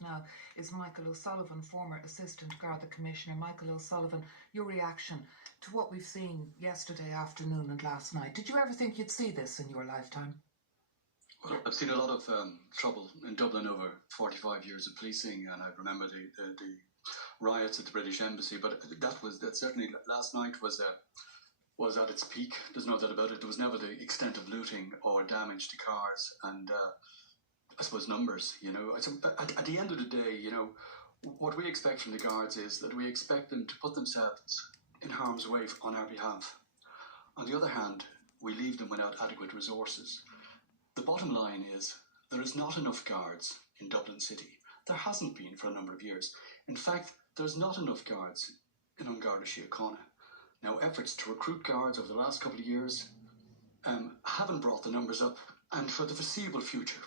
now is Michael O'Sullivan, former Assistant Garda Commissioner. Michael O'Sullivan, your reaction to what we've seen yesterday afternoon and last night. Did you ever think you'd see this in your lifetime? Well, I've seen a lot of trouble in Dublin over 45 years of policing, and I remember the riots at the British Embassy, but that certainly last night was at its peak. There's no doubt about it. There was never the extent of looting or damage to cars and I suppose numbers, at the end of the day, what we expect from the guards is that we expect them to put themselves in harm's way on our behalf. On the other hand, we leave them without adequate resources. The bottom line is there is not enough guards in Dublin City. There hasn't been for a number of years. In fact, there's not enough guards in An Garda Síochána. Now, efforts to recruit guards over the last couple of years haven't brought the numbers up, and for the foreseeable future,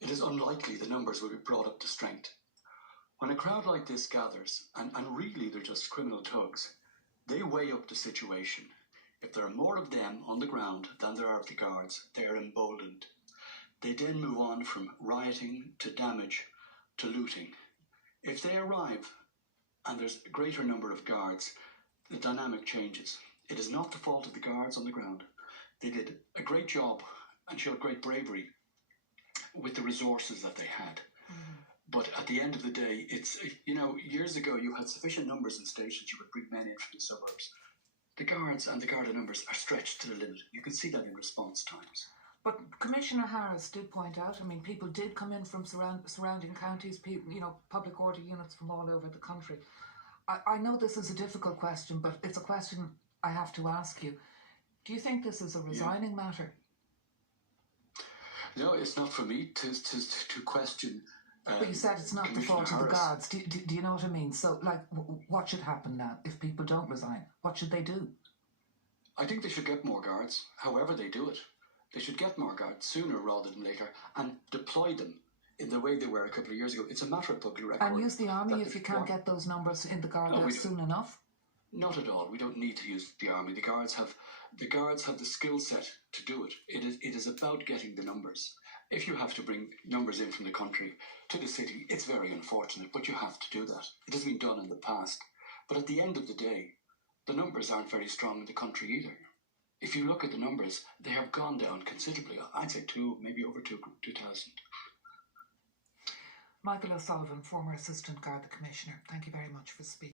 it is unlikely the numbers will be brought up to strength. When a crowd like this gathers, and really they're just criminal thugs, they weigh up the situation. If there are more of them on the ground than there are of the guards, they are emboldened. They then move on from rioting to damage to looting. If they arrive and there's a greater number of guards, the dynamic changes. It is not the fault of the guards on the ground. They did a great job and showed great bravery with the resources that they had. Mm-hmm. But at the end of the day, it's, years ago you had sufficient numbers in stations, you would bring men in from the suburbs. The guards and the Garda numbers are stretched to the limit. You can see that in response times. But Commissioner Harris did point out, people did come in from surrounding counties, public order units from all over the country. I know this is a difficult question, but it's a question I have to ask you. Do you think this is a resigning matter? No, it's not for me to question. But you said it's not the fault of the guards. Do you know what I mean? So, what should happen now if people don't resign? What should they do? I think they should get more guards, however they do it. They should get more guards sooner rather than later and deploy them in the way they were a couple of years ago. It's a matter of public record. And use the army if you can't get those numbers in the Garda soon enough? Not at all. We don't need to use the army. The guards have the skill set to do it. It is about getting the numbers. If you have to bring numbers in from the country to the city, it's very unfortunate, but you have to do that. It has been done in the past. But at the end of the day, the numbers aren't very strong in the country either. If you look at the numbers, they have gone down considerably. I'd say maybe over 2,000. Michael O'Sullivan, former Assistant Garda Commissioner, thank you very much for speaking.